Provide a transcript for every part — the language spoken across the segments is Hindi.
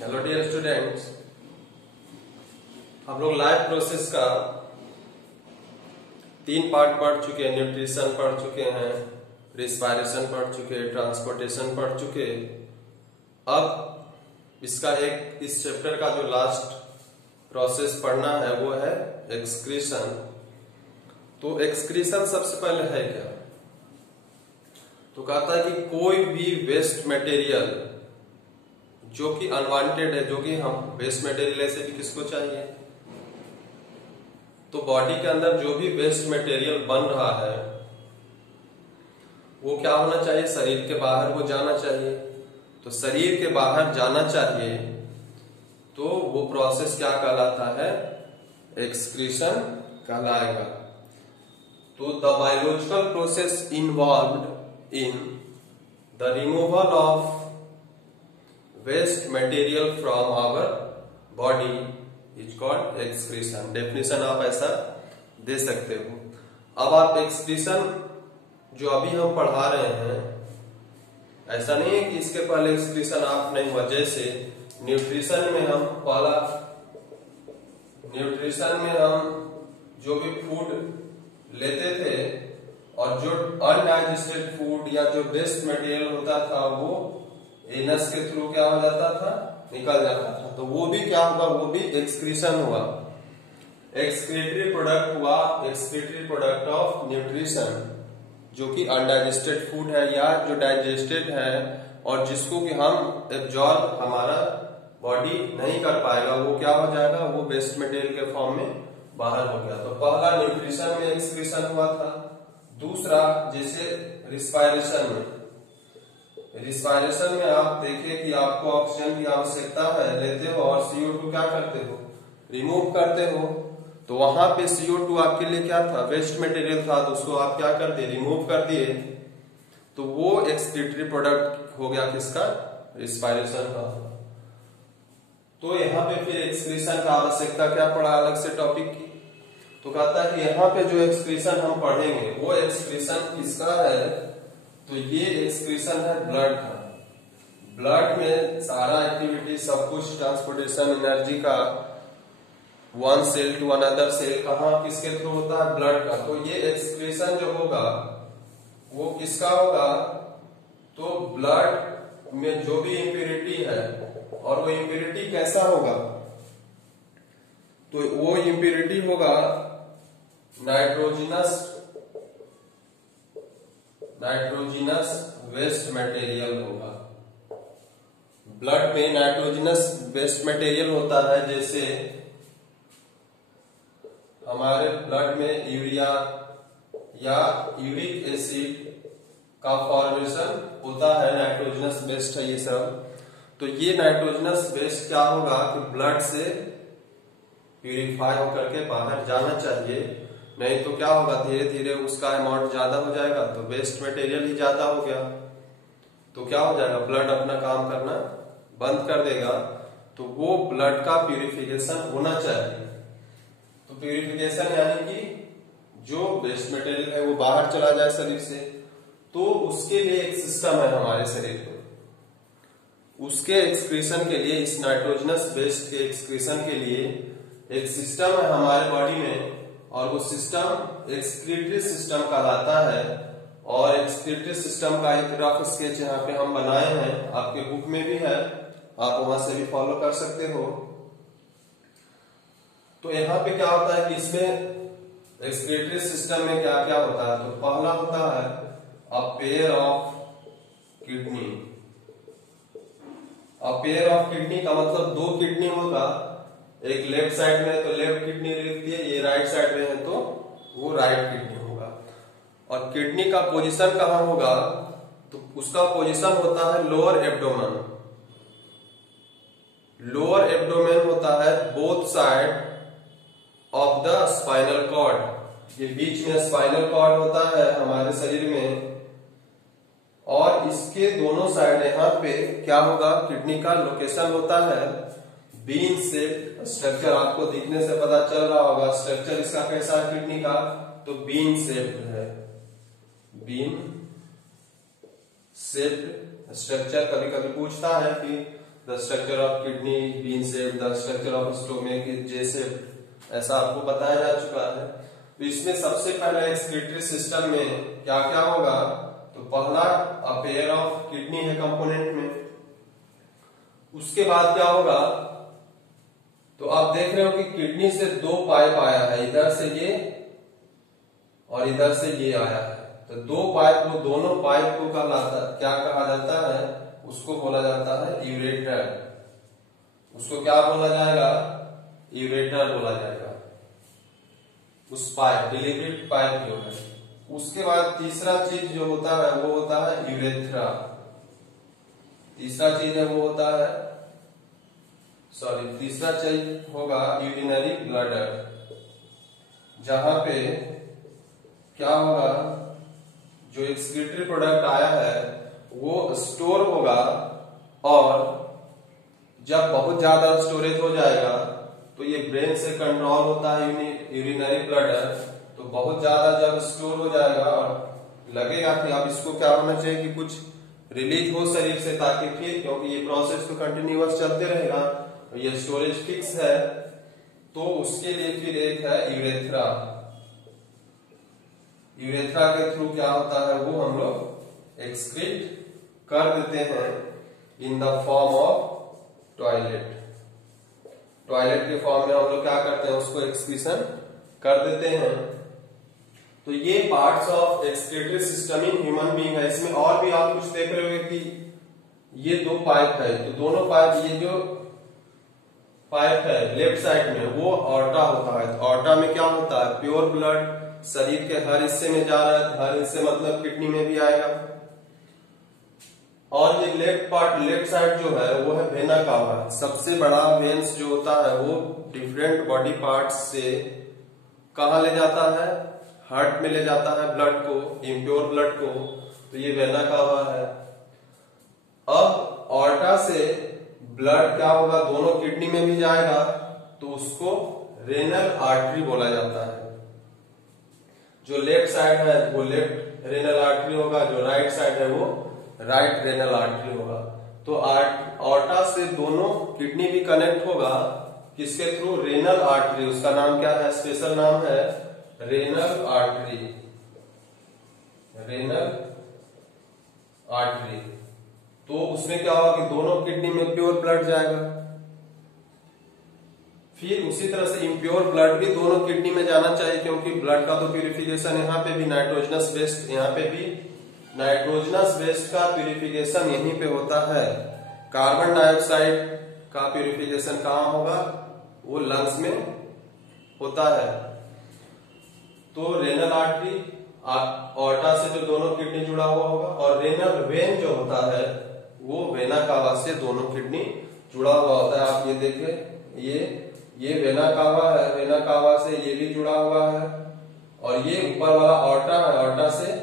हेलो डियर स्टूडेंट्स, हम लोग लाइफ प्रोसेस का 3 पार्ट पढ़ चुके हैं। न्यूट्रिशन पढ़ चुके हैं, रिस्पायरेशन पढ़ चुके, ट्रांसपोर्टेशन पढ़ चुके। अब इसका इस चैप्टर का जो लास्ट प्रोसेस पढ़ना है वो है एक्सक्रीशन। तो एक्सक्रीशन सबसे पहले है क्या? तो कहता है कि कोई भी वेस्ट मटेरियल जो कि अनवांटेड है, जो कि हम वेस्ट मटेरियल ऐसे भी किसको चाहिए, तो बॉडी के अंदर जो भी वेस्ट मटेरियल बन रहा है वो क्या होना चाहिए? शरीर के बाहर वो जाना चाहिए। तो शरीर के बाहर जाना चाहिए तो वो प्रोसेस क्या कहलाता है? एक्सक्रीशन कहलाएगा। तो the biological process involved in the removal of waste material from our body is called excretion. Definition आप ऐसा दे सकते हो। अब आप एक्सक्रीशन जो अभी हम पढ़ा रहे हैं, ऐसा नहीं है कि इसके पहले एक्सक्रीशन आप नहीं हुआ। जैसे न्यूट्रिशन में हम जो भी फूड लेते थे और जो अनडाइजेस्टेड फूड या जो वेस्ट मटेरियल होता था वो एनस के थ्रू क्या हो जाता था? निकल जाता था। तो वो भी क्या हुआ? वो भी एक्सक्रीशन हुआ, एक्सक्रीटरी प्रोडक्ट हुआ, एक्सक्रीटरी प्रोडक्ट ऑफ न्यूट्रिशन, जो कि अनडाइजेस्टेड फूड है या जो डाइजेस्टेड है और जिसको कि हम एब्जॉर्ब हमारा बॉडी नहीं कर पाएगा, वो क्या हो जाएगा? वो वेस्ट मटेरियल के फॉर्म में बाहर हो गया। तो पहला न्यूट्रिशन में एक्सक्रीशन हुआ था। दूसरा जैसे रिस्पायरेशन में आप देखिए कि आपको ऑक्सीजन की आवश्यकता है, लेते हो और CO2 क्या करते हो? रिमूव करते हो। तो वहां पे CO2 आपके लिए क्या था? वेस्ट मटेरियल था, तो उसको आप क्या कर दिए? रिमूव कर दिए। तो वो एक्सक्रीटरी प्रोडक्ट हो गया किसका? रिस्पायरेशन का। तो यहाँ पे फिर एक्सक्रीशन का आवश्यकता क्या पड़ा अलग से टॉपिक की? तो कहता है कि यहाँ पे जो एक्सक्रीशन हम पढ़ेंगे वो एक्सक्रीशन किसका है? तो ये एक्सक्रीशन है ब्लड का। ब्लड में सारा एक्टिविटी, सब कुछ, ट्रांसपोर्टेशन एनर्जी का one cell to another cell कहाँ किसके थ्रू होता है? ब्लड का। तो ये एक्सक्रीशन जो होगा वो किसका होगा? तो ब्लड में जो भी इम्प्योरिटी है, और वो इम्प्योरिटी कैसा होगा? तो वो इम्प्योरिटी होगा नाइट्रोजिनस वेस्ट मटेरियल होगा। ब्लड में नाइट्रोजिनस वेस्ट मटेरियल होता है। जैसे हमारे ब्लड में यूरिया या यूरिक एसिड का फॉर्मेशन होता है, नाइट्रोजिनस वेस्ट है ये सब। तो ये नाइट्रोजिनस वेस्ट क्या होगा कि ब्लड से प्यूरिफाई होकर के बाहर जाना चाहिए, नहीं तो क्या होगा? धीरे धीरे उसका अमाउंट ज्यादा हो जाएगा, तो वेस्ट मटेरियल ही ज्यादा हो गया, तो क्या हो जाएगा? ब्लड अपना काम करना बंद कर देगा। तो वो ब्लड का प्यूरिफिकेशन होना चाहिए। तो प्यूरिफिकेशन यानी कि जो वेस्ट मटेरियल है वो बाहर चला जाए शरीर से। तो उसके लिए एक सिस्टम है हमारे शरीर में, उसके एक्सक्रीशन के लिए, इस नाइट्रोजनस वेस्ट के एक्सक्रीशन के लिए एक सिस्टम है हमारे बॉडी में, और वो सिस्टम एक्सक्रीटरी सिस्टम कहलाता है। और एक्सक्रीटरी सिस्टम का एक रफ स्केच यहाँ पे हम बनाए हैं, आपके बुक में भी है, आप वहां से भी फॉलो कर सकते हो। तो यहाँ पे क्या होता है कि इसमें एक्सक्रीटरी सिस्टम में क्या क्या होता है? तो पहला होता है अ पेयर ऑफ किडनी। अब पेयर ऑफ किडनी का मतलब 2 किडनी होगा, एक लेफ्ट साइड में तो लेफ्ट किडनी लिखती है, ये राइट साइड में है तो वो राइट किडनी होगा। और किडनी का पोजीशन कहाँ होगा? तो उसका पोजीशन होता है लोअर एब्डोमेन। लोअर एब्डोमेन होता है both side of the spinal cord. ये बीच में स्पाइनल कॉर्ड होता है हमारे शरीर में, और इसके दोनों साइड यहाँ पे क्या होगा? किडनी का लोकेशन होता है बीन शेप स्ट्रक्चर। आपको दिखने से पता चल रहा होगा स्ट्रक्चर इसका कैसा है किडनी का? तो बीन शेप है, बीन शेप स्ट्रक्चर। कभी कभी पूछता है कि the structure of kidney bean shape, the structure of stomach J shape, ऐसा आपको बताया जा चुका है। तो इसमें सबसे पहले एक्सक्रीटरी सिस्टम में क्या क्या होगा, तो पहला अ पेयर ऑफ किडनी है कंपोनेंट में। उसके बाद क्या होगा, तो आप देख रहे हो कि किडनी से दो पाइप आया है, इधर से ये और इधर से ये आया है। तो दो पाइप को, दोनों पाइप को क्या कहा जाता है, उसको बोला जाता है यूरेटर। उसको क्या बोला जाएगा, यूरेटर बोला जाएगा, उस पाइप, डिलीवरी पाइप जो है। उसके बाद तीसरा चीज जो होता है वो होता है यूरेथ्रा। तीसरा चीज है वो होता है, तीसरा चीज होगा यूरिनरी ब्लडर, जहां पे क्या होगा, जो एक्सक्रीटरी प्रोडक्ट आया है वो स्टोर होगा, और जब बहुत ज्यादा स्टोरेज हो जाएगा तो ये ब्रेन से कंट्रोल होता है यूरिनरी ब्लडर। तो बहुत ज्यादा जब स्टोर हो जाएगा और लगेगा कि अब इसको क्या होना चाहिए कि कुछ रिलीज हो शरीर से, ताकि फिर, क्योंकि ये प्रोसेस तो कंटिन्यूअस चलते रहेगा, ये स्टोरेज फिक्स है, तो उसके लिए फिर एक है यूरेथ्रा। यूरेथ्रा के थ्रू क्या होता है, वो हम लोग एक्सक्रीट कर देते हैं in the form of toilet. Toilet के फॉर्म में हम लोग क्या करते हैं, उसको एक्सक्रीशन कर देते हैं। तो ये parts of excretory system in human being है। इसमें और भी आप कुछ देख रहे होंगे कि ये दो पाइप है, तो दोनों पाइप, ये जो पाइप है लेफ्ट साइड में वो ऑर्टा होता है। ऑर्टा में क्या होता है, प्योर ब्लड शरीर के हर हिस्से में जा रहा है, हर हिस्से मतलब किडनी में भी आएगा। और ये लेफ्ट पार्ट, लेफ्ट साइड जो है वो है वेना कावा। सबसे बड़ा वेन्स जो होता है वो डिफरेंट बॉडी पार्ट्स से कहा ले जाता है, हार्ट में ले जाता है ब्लड को, इम्प्योर ब्लड को, तो ये वेना कावा है। अब ऑर्टा से ब्लड क्या होगा, दोनों किडनी में भी जाएगा, तो उसको रेनल आर्टरी बोला जाता है। जो लेफ्ट साइड है वो लेफ्ट रेनल आर्टरी होगा, जो राइट साइड है वो राइट रेनल आर्टरी होगा। तो ऑर्टा से दोनों किडनी भी कनेक्ट होगा, किसके थ्रू, रेनल आर्टरी। उसका नाम क्या है, स्पेशल नाम है रेनल आर्टरी, रेनल आर्टरी। तो उसमें क्या होगा कि दोनों किडनी में प्योर ब्लड जाएगा। फिर उसी तरह से इम्प्योर ब्लड भी दोनों किडनी में जाना चाहिए, क्योंकि ब्लड का तो प्यूरिफिकेशन यहाँ पे भी नाइट्रोजनस वेस्ट, यहाँ पे भी नाइट्रोजनस वेस्ट का प्यूरिफिकेशन यहीं पे होता है। कार्बन डाइऑक्साइड का प्यूरिफिकेशन कहाँ होगा, वो लंग्स में होता है। तो रेनल आर्टरी ऑर्टा से जो दोनों किडनी जुड़ा हुआ होगा, और रेनल वेन जो होता है वो वेना कावा से दोनों किडनी जुड़ा हुआ होता है। आप ये देखें, ये वेना कावा है, वेना कावा से ये भी जुड़ा हुआ है, और ये ऊपर वाला ऑर्टा है, ऑर्टा से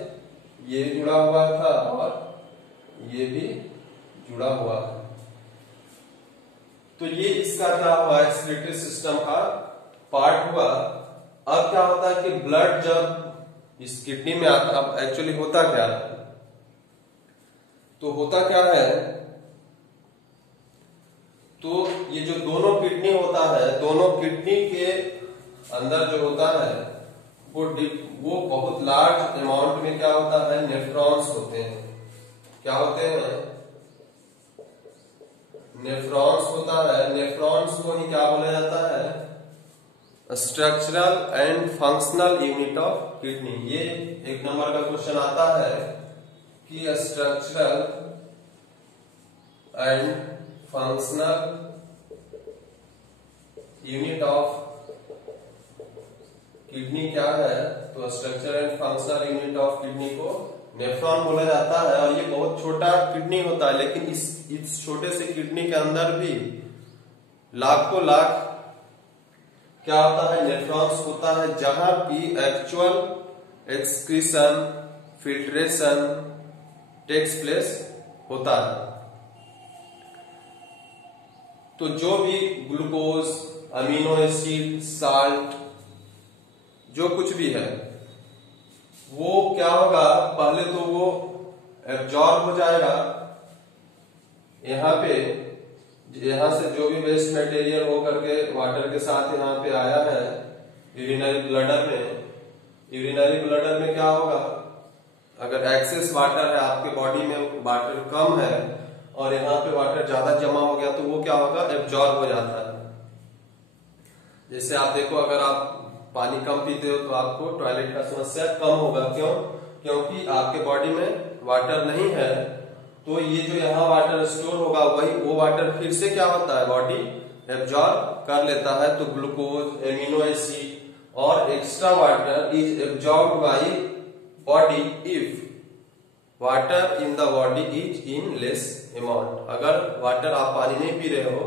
ये जुड़ा हुआ था और ये भी जुड़ा हुआ है। तो ये इसका क्या हुआ, एक्सक्रीटरी सिस्टम का पार्ट हुआ। अब क्या होता है कि ब्लड जब इस किडनी में आता, अब एक्चुअली होता क्या, तो होता क्या है, तो ये जो दोनों किडनी होता है, दोनों किडनी के अंदर जो होता है वो बहुत लार्ज अमाउंट में क्या होता है, नेफ्रॉन्स होते हैं। क्या होते हैं, नेफ्रॉन्स होता है। नेफ्रॉन्स को ही क्या बोला जाता है, structural and functional unit of kidney. ये एक नंबर का क्वेश्चन आता है कि structural and functional unit of kidney क्या है, तो structure and functional unit of kidney को नेफ्रॉन बोला जाता है। और ये बहुत छोटा किडनी होता है, लेकिन इस छोटे से किडनी के अंदर भी लाखों लाख क्या होता है, नेफ्रॉन्स होता है, जहां की actual excretion, filtration takes place होता है। तो जो भी ग्लूकोज, अमीनो एसिड, साल्ट, जो कुछ भी है, वो क्या होगा, पहले तो वो एब्जॉर्ब हो जाएगा यहाँ पे यहाँ से जो भी वेस्ट मटेरियल हो करके वाटर के साथ यहाँ पे आया है यूरिनरी ब्लडर में, यूरिनरी ब्लडर में क्या होगा, अगर एक्सेस वाटर है, आपके बॉडी में वाटर कम है और यहाँ पे वाटर ज्यादा जमा हो गया, तो वो क्या होगा, एब्जॉर्ब हो जाता है। जैसे आप देखो, अगर आप पानी कम पीते हो तो आपको टॉयलेट का समस्या कम होगा। क्यों? क्योंकि आपके बॉडी में वाटर नहीं है, तो ये जो यहाँ वाटर स्टोर होगा वही वो वाटर फिर से क्या होता है, बॉडी एब्जॉर्ब कर लेता है। तो ग्लूकोज, एमिनो एसिड और extra water is absorbed by body if water in the body is in less amount. अगर वाटर आप पानी नहीं पी रहे हो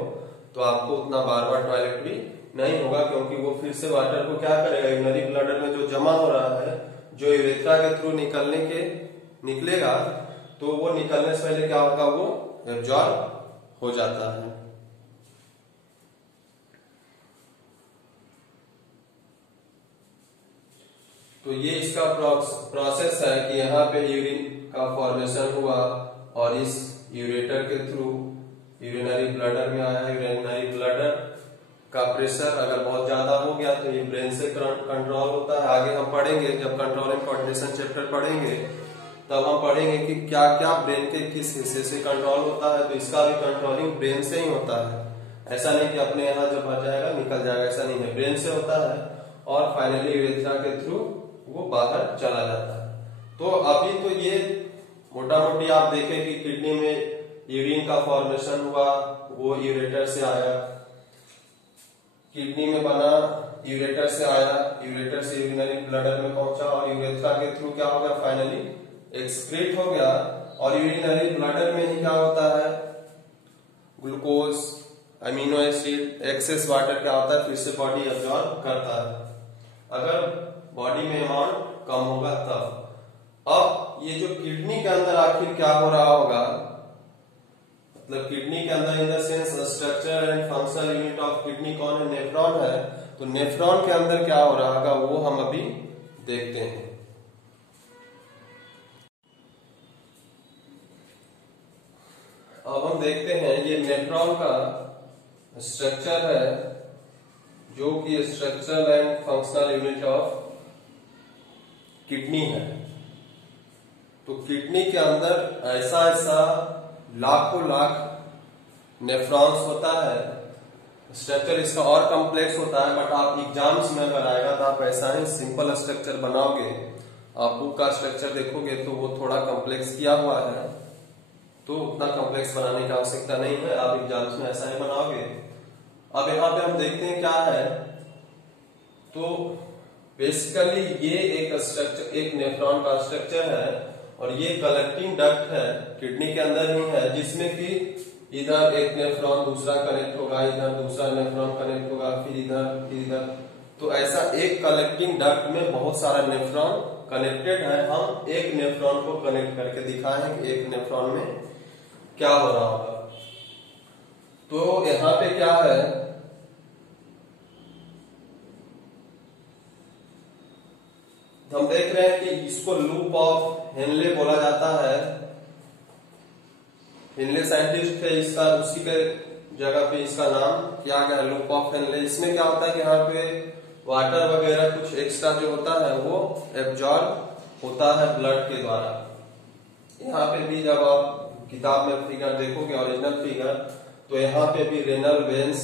तो आपको उतना बार बार टॉयलेट भी नहीं होगा, क्योंकि वो फिर से वाटर को क्या करेगा, यूरिनरी ब्लडर में जो जमा हो रहा है, जो यूरेथ्रा के थ्रू निकलेगा, तो वो निकलने से पहले क्या होगा, वो एब्जॉर्ब हो जाता है। तो ये इसका प्रोसेस है कि यहाँ पे यूरिन का फॉर्मेशन हुआ और इस यूरेटर के थ्रू यूरिनरी ब्लडर में आया। यूरिनरी ब्लडर का प्रेशर अगर बहुत ज्यादा हो गया तो ये ब्रेन से कंट्रोल होता है। आगे हम पढ़ेंगे, जब कंट्रोल एंड कोऑर्डिनेशन चैप्टर पढ़ेंगे तब हम पढ़ेंगे कि क्या क्या ब्रेन के किस हिस्से से कंट्रोल होता है। तो इसका भी कंट्रोलिंग ब्रेन से ही होता है। ऐसा नहीं कि अपने यहाँ जब आ जाएगा निकल जाएगा, ऐसा नहीं है, ब्रेन से होता है और फाइनली यूरेथ्रा के थ्रू वो बाहर चला जाता है। तो अभी तो ये मोटा मोटी आप देखें कि किडनी में यूरिन का फॉर्मेशन हुआ, वो यूरेटर से आया, किडनी में बना, यूरेटर से आया, यूरेटर से यूरिनरी ब्लडर में पहुंचा और यूरेथ्रा के थ्रू क्या हो गया, फाइनली एक्सक्रीट हो गया। और यूरिनरी ब्लडर में ही क्या होता है, glucose, amino acid, excess water क्या होता है, फिर से बॉडी एब्जॉर्ब करता है अगर बॉडी में अमाउंट कम होगा तब। अब ये जो किडनी के अंदर आखिर क्या हो रहा होगा, मतलब किडनी के अंदर इन the sense structure and functional unit of kidney कौन है, नेफ्रॉन है। तो नेफ्रॉन के अंदर क्या हो रहा होगा वो हम अभी देखते हैं। अब हम देखते हैं ये नेफ्रॉन का स्ट्रक्चर है, जो कि structural and functional unit of kidney है। तो किडनी के अंदर ऐसा ऐसा लाखों लाख नेफ्रॉन्स होता है। स्ट्रक्चर इसका और कॉम्प्लेक्स होता है, बट आप एग्जाम्स में अगर आएगा तो आप ऐसा ही सिंपल स्ट्रक्चर बनाओगे। आप बुक का स्ट्रक्चर देखोगे तो वो थोड़ा कॉम्प्लेक्स किया हुआ है, तो उतना कॉम्प्लेक्स बनाने की आवश्यकता नहीं है, आप एग्जाम्स में ऐसा ही बनाओगे। अब यहाँ पे हम देखते हैं क्या है, तो बेसिकली ये एक स्ट्रक्चर, एक नेफ्रॉन का स्ट्रक्चर है और ये कलेक्टिंग डक्ट है, किडनी के अंदर ही है, जिसमें कि इधर एक नेफ्रॉन दूसरा कनेक्ट होगा, इधर दूसरा नेफ्रॉन कनेक्ट होगा, फिर इधर। तो ऐसा एक कलेक्टिंग डक्ट में बहुत सारा नेफ्रॉन कनेक्टेड है। हम एक नेफ्रॉन को कनेक्ट करके दिखाए हैं कि एक नेफ्रॉन में क्या हो रहा होगा। तो यहाँ पे क्या है, हम देख रहे हैं कि इसको लूप ऑफ हेनले बोला जाता है। हेनले साइंटिस्ट थे, इसका उसी के जगह पे इसका नाम किया गया लूप ऑफ हेनले। इसमें क्या होता है कि यहाँ पे वाटर वगैरह कुछ एक्स्ट्रा जो होता है वो एब्जॉर्ब होता है ब्लड के द्वारा। यहाँ पे भी जब आप किताब में फिगर देखोगे, ओरिजिनल फिगर, तो यहाँ पे भी रेनल वेन्स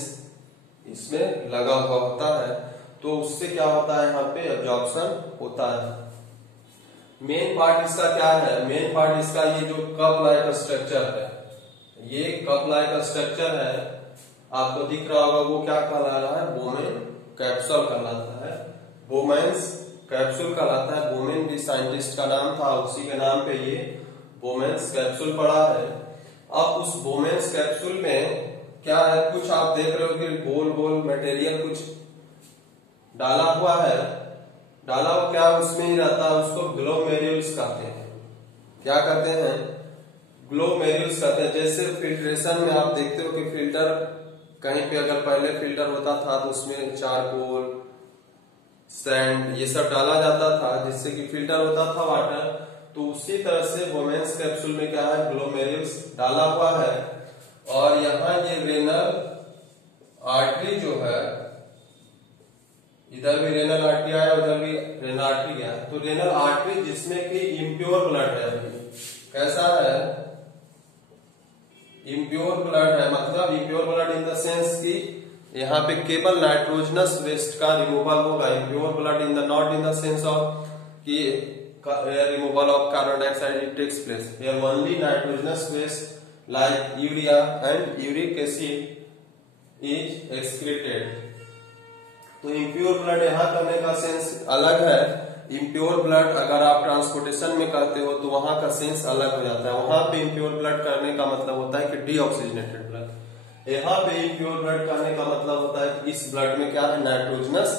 इसमें लगा हुआ होता है, तो उससे क्या होता है, यहाँ पे एब्जॉर्प्शन होता है। मेन पार्ट इसका क्या है, मेन पार्ट इसका ये जो कप लाइक स्ट्रक्चर है, ये कप लाइक स्ट्रक्चर है, आपको दिख रहा होगा, वो क्या कहला रहा है, बोमेन कैप्सूल कहलाता है, बोमेन्स कैप्सूल कहलाता है। बोमेन भी साइंटिस्ट का नाम था, उसी के नाम पे ये बोमेन्स कैप्सूल पड़ा है। अब उस बोमेन्स कैप्सूल में क्या है, कुछ आप देख रहे हो कि गोल गोल मटेरियल कुछ डाला हुआ है, डाला हुआ क्या उसमें ही रहता है, उसको ग्लोमेरुल्स कहते हैं। क्या कहते हैं, ग्लोमेरुल्स कहते हैं। जैसे फिल्ट्रेशन में आप देखते हो कि फिल्टर कहीं पे अगर पहले फिल्टर होता था तो उसमें चारकोल, सैंड, ये सब डाला जाता था जिससे कि फिल्टर होता था वाटर। तो उसी तरह से वोमेन्स कैप्सूल में क्या है, ग्लोमेरुल्स डाला हुआ है और यहाँ ये रेनल आर्टरी जो है, इधर भी रेनल आर्टरी आया, उधर भी रेनल आर्टरी गया। तो रेनल आर्टरी जिसमें कि इम्प्योर ब्लड है, कैसा है, इम्प्योर ब्लड है, मतलब impure blood in the sense कि यहाँ पे केवल नाइट्रोजनस वेस्ट का रिमूवल होगा। Impure blood in the not in the sense of कि removal of carbon dioxide it takes place here, only nitrogenous waste like urea and uric acid is excreted. तो इम्प्योर ब्लड यहाँ करने का सेंस अलग है। इम्प्योर ब्लड अगर आप ट्रांसपोर्टेशन में करते हो तो वहां का सेंस अलग हो जाता है। वहां पे इम्प्योर ब्लड करने का मतलब होता है कि डीऑक्सीजनेटेड ब्लड। यहाँ पे इम्प्योर ब्लड करने का मतलब होता है कि इस ब्लड में क्या है, नाइट्रोजनस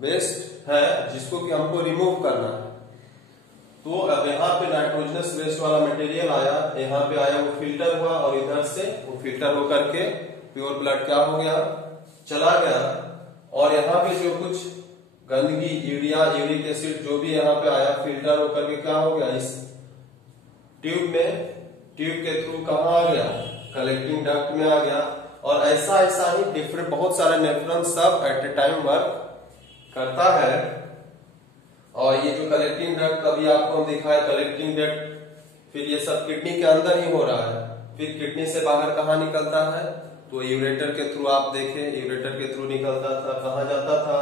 वेस्ट है जिसको कि हमको रिमूव करना है। तो अब यहाँ पे नाइट्रोजनस वेस्ट वाला मटेरियल आया, यहाँ पे आया, वो फिल्टर हुआ और इधर से वो फिल्टर होकर के प्योर ब्लड क्या हो गया, चला गया। और यहाँ पे जो कुछ गंदगी, यूरिया, यूरिक एसिड जो भी यहाँ पे आया, फिल्टर होकर के क्या हो गया, इस ट्यूब में, ट्यूब के थ्रू कहाँ आ गया, कलेक्टिंग डक्ट में आ गया। और ऐसा ऐसा ही डिफरेंट बहुत सारे नेफ्रॉन सब एट ए टाइम वर्क करता है। और ये जो कलेक्टिंग डक्ट कभी आपको दिखाए, कलेक्टिंग डक्ट, फिर ये सब किडनी के अंदर ही हो रहा है। फिर किडनी से बाहर कहाँ निकलता है, तो यूरेटर के थ्रू आप देखें, यूरेटर के थ्रू निकलता था, कहाँ जाता था,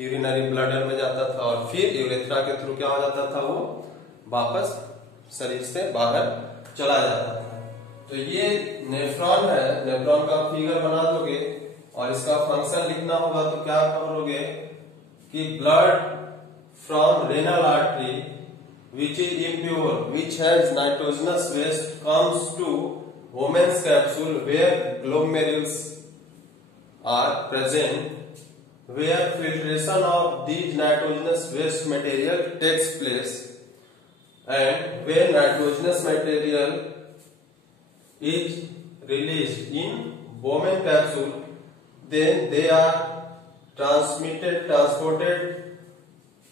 यूरिनरी ब्लैडर में जाता था, और फिर यूरेथ्रा के थ्रू क्या हो जाता था, वो वापस शरीर से बाहर चला जाता था। तो ये नेफ्रॉन है, नेफ्रॉन का फिगर बना दोगे और इसका फंक्शन लिखना होगा तो क्या करोगे कि blood from renal artery which is impure, which has nitrogenous waste comes to women's capsule where glomerulus are present, where filtration of these nitrogenous waste material takes place, and when nitrogenous material is released in Bowman capsule, then they are transported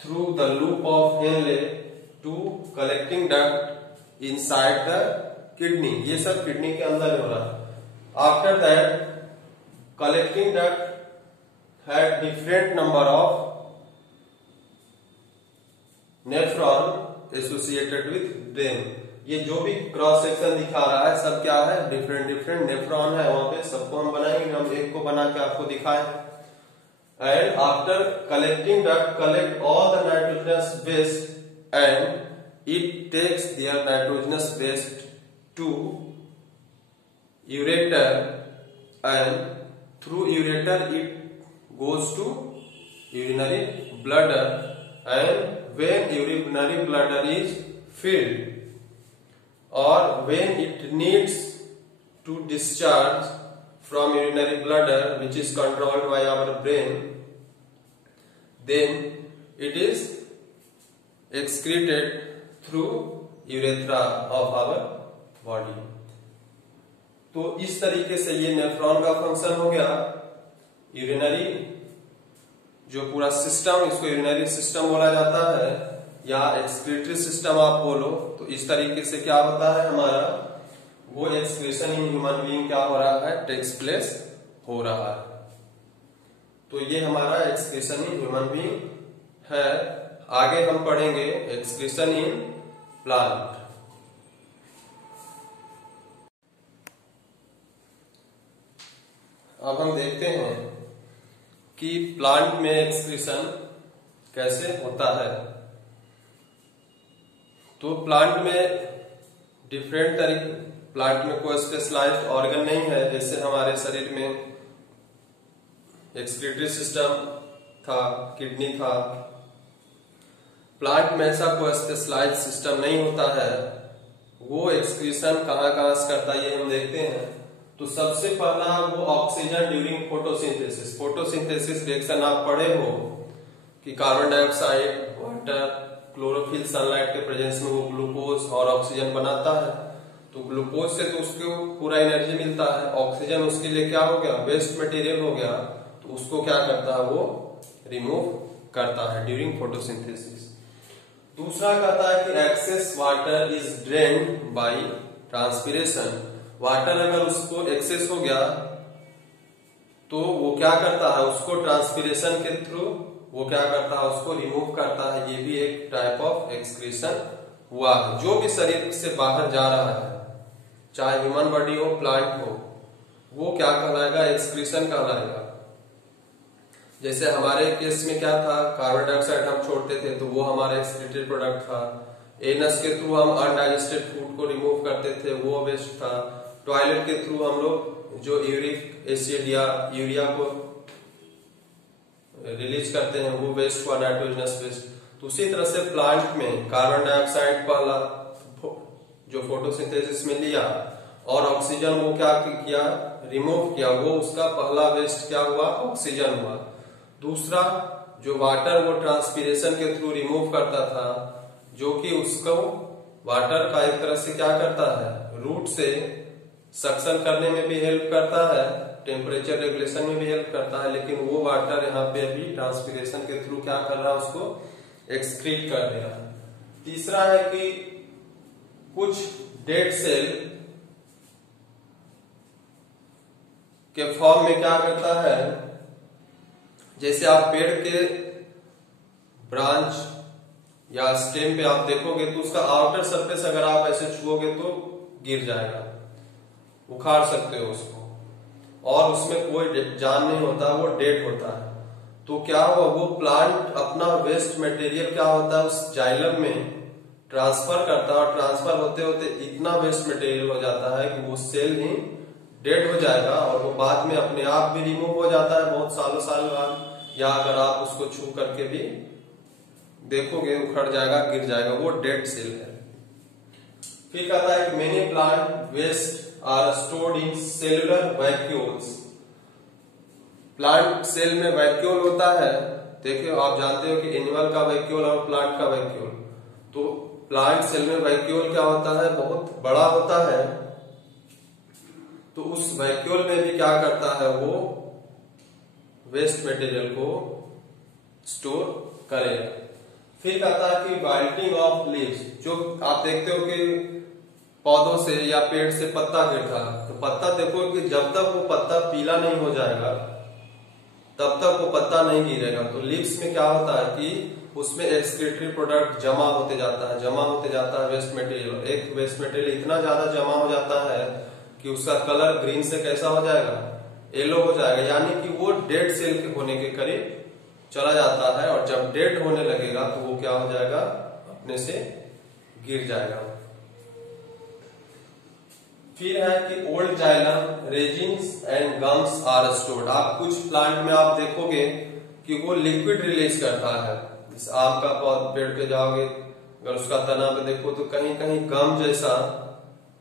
through the loop of Henle to collecting duct inside the kidney। ये सब किडनी के अंदर हो रहा है। After that, collecting duct had different number of nephron associated with them। ये जो भी क्रॉस सेक्शन दिखा रहा है सब क्या है, डिफरेंट डिफरेंट नेफ्रॉन है वहां पे। सबको हम बनाएंगे, हम एक को बना के आपको दिखाए। And after collecting duct collect all the nitrogenous waste and it takes their nitrogenous waste to ureter, and through ureter it goes to urinary bladder, and when urinary bladder is filled or when it needs to discharge from urinary bladder, which is controlled by our brain, then it is excreted through urethra of our body। तो इस तरीके से ये नेफ्रॉन का फंक्शन हो गया। यूरिनरी जो पूरा सिस्टम, इसको यूरिनरी सिस्टम बोला जाता है या एक्सक्रीटरी सिस्टम आप बोलो। तो इस तरीके से क्या होता है हमारा, वो एक्सक्रीशन इन ह्यूमन बीइंग क्या हो रहा है, टेक्स प्लेस हो रहा है। तो ये हमारा एक्सक्रीशन इन ह्यूमन बीइंग है। आगे हम पढ़ेंगे एक्सक्रीशन इन प्लांट। अब हम देखते हैं कि प्लांट में एक्सक्रीशन कैसे होता है। तो प्लांट में डिफरेंट तरीके, प्लांट में कोई स्पेशलाइज्ड ऑर्गन नहीं है। जैसे हमारे शरीर में एक्सक्रीटरी सिस्टम था, किडनी था, प्लांट में ऐसा कोई स्पेशलाइज्ड सिस्टम नहीं होता है। वो एक्सक्रीशन कहाँ कहाँ से करता है ये हम देखते हैं। तो सबसे पहला वो oxygen during photosynthesis. Photosynthesis reaction आप पढ़े हो कि carbon dioxide, water, chlorophyll, sunlight के प्रेजेंस में वो ग्लूकोज और ऑक्सीजन बनाता है। तो ग्लूकोज से तो उसको पूरा एनर्जी मिलता है, ऑक्सीजन उसके लिए क्या हो गया, वेस्ट मटेरियल हो गया। तो उसको क्या करता है, वो रिमूव करता है ड्यूरिंग फोटोसिंथेसिस। दूसरा कहता है कि excess water is drained by transpiration. Water अगर उसको एक्सेस हो गया तो वो क्या करता है, उसको ट्रांसपीरेशन के थ्रू वो क्या करता है, उसको रिमूव करता है। ये भी एक टाइप ऑफ एक्सक्रीशन हुआ है। जो भी शरीर से बाहर जा रहा है, चाहे ह्यूमन बॉडी हो, प्लांट हो, वो क्या कहलाएगा, एक्सक्रीशन कहलाएगा। जैसे हमारे केस में क्या था, कार्बन डाइऑक्साइड हम छोड़ते थे तो वो हमारा एक्सक्रीटेड प्रोडक्ट था। एनस के थ्रू हम अनडाइजेस्टेड फूड को रिमूव करते थे, वो वेस्ट था। टॉयलेट के थ्रू हम लोग जो यूरिक एसिड या यूरिया को रिलीज करते हैं वो वेस्ट हुआ, नाइट्रोजनस वेस्ट। तो उसी तरह से प्लांट में कार्बन डाइऑक्साइड पहला जो फोटोसिंथेसिस में लिया और ऑक्सीजन वो क्या किया, रिमूव किया, वो उसका पहला वेस्ट क्या हुआ, ऑक्सीजन हुआ। दूसरा जो वाटर वो ट्रांसपीरेशन के थ्रू रिमूव करता था, जो कि उसको वाटर का एक तरह से क्या करता है, रूट से सक्शन करने में भी हेल्प करता है, टेम्परेचर रेगुलेशन में भी हेल्प करता है। लेकिन वो वाटर यहाँ पे अभी ट्रांसपीरेशन के थ्रू क्या कर रहा है, उसको एक्सक्रीट कर दे रहा है। तीसरा है कि कुछ डेड सेल के फॉर्म में क्या करता है, जैसे आप पेड़ के ब्रांच या स्टेम पे आप देखोगे तो उसका आउटर सरफेस अगर आप ऐसे छुओगे तो गिर जाएगा, उखाड़ सकते हो उसको, और उसमें कोई जान नहीं होता, वो डेड होता है। तो क्या हुआ, वो प्लांट अपना वेस्ट मटेरियल क्या होता है उस जाइलम में ट्रांसफर करता है, और ट्रांसफर होते होते इतना वेस्ट मटेरियल हो जाता है कि वो सेल ही डेड हो जाएगा, और वो बाद में अपने आप भी रिमूव हो जाता है बहुत सालों साल बाद, या अगर आप उसको छू करके भी देखोगे उखड़ जाएगा, गिर जाएगा, वो डेड सेल है। फिर कहता है कि many plant waste are stored in cellular vacuoles. Plant cell में वैक्यूल होता है, देखिए आप जानते हो कि एनिमल का वैक्यूल और प्लांट का वैक्यूल। तो प्लांट सेल में वैक्यूल क्या होता है, बहुत बड़ा होता है। तो उस वैक्यूल में भी क्या करता है, वो वेस्ट मटेरियल को स्टोर करेगा। फिर कहता है कि वाइल्टिंग ऑफ लीव्स, जो आप देखते हो कि पौधों से या पेड़ से पत्ता गिरता, तो पत्ता देखो कि जब तक वो पत्ता पीला नहीं हो जाएगा तब तक वो पत्ता नहीं गिरेगा। तो लीव्स में क्या होता है कि उसमें एक्सक्रीटरी प्रोडक्ट जमा होते जाता है वेस्ट मटेरियल। एक वेस्ट मटेरियल इतना ज्यादा जमा हो जाता है कि उसका कलर ग्रीन से कैसा हो जाएगा, येलो हो जाएगा, यानी कि वो डेड सेल के होने के करीब चला जाता है। और जब डेड होने लगेगा तो वो क्या हो जाएगा, अपने से गिर जाएगा। फिर है कि old xylem resins and gums are stored. आप कुछ प्लांट में आप देखोगे कि वो लिक्विड रिलीज करता है। जैसे आम का पेड़ पे जाओगे, अगर उसका तना पे देखो तो कहीं कहीं गम जैसा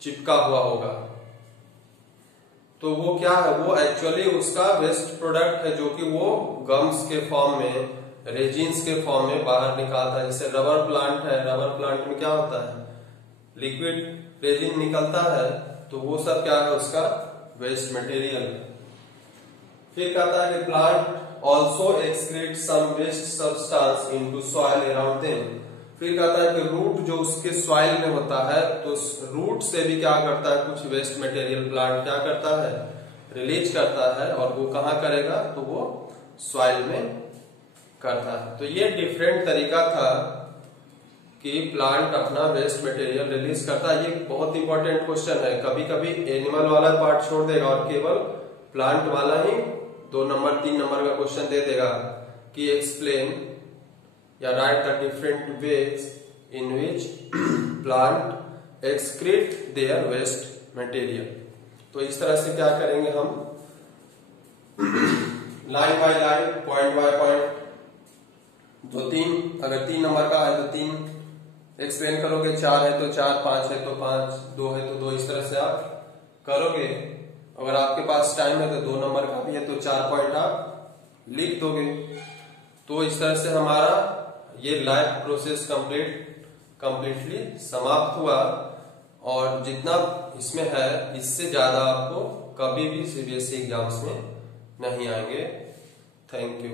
चिपका हुआ होगा, तो वो क्या है, वो एक्चुअली उसका वेस्ट प्रोडक्ट है, जो कि वो गम्स के फॉर्म में, रेजिन्स के फॉर्म में बाहर निकालता है। जैसे रबर प्लांट है, रबर प्लांट में क्या होता है, लिक्विड रेजिन निकलता है, तो वो सब क्या है, उसका वेस्ट मटेरियल। फिर कहता है कि plant also excrete some waste substance into soil around them. फिर कहता है कि रूट जो उसके सॉइल में होता है, तो रूट से भी क्या करता है, कुछ वेस्ट मटेरियल प्लांट क्या करता है, रिलीज करता है, और वो कहाँ करेगा, तो वो सॉइल में करता है। तो ये डिफरेंट तरीका था कि प्लांट अपना वेस्ट मटेरियल रिलीज करता है। ये बहुत इंपॉर्टेंट क्वेश्चन है, कभी कभी एनिमल वाला पार्ट छोड़ देगा और केवल प्लांट वाला ही 2 नंबर 3 नंबर का क्वेश्चन दे देगा कि एक्सप्लेन या write the different ways in which plant excrete their waste material. तो इस तरह से क्या करेंगे हम, line by line, point by point, 2-3, अगर 3 नंबर का है तो 3 एक्सप्लेन करोगे, 4 है तो 4, 5 है तो 5, 2 है तो 2, इस तरह से आप करोगे। अगर आपके पास टाइम है तो 2 नंबर का भी है तो 4 पॉइंट आप लिख दोगे। तो इस तरह से हमारा ये लाइफ प्रोसेस कंप्लीटली समाप्त हुआ, और जितना इसमें है इससे ज्यादा आपको कभी भी सीबीएसई एग्जाम्स में नहीं आएंगे। Thank you.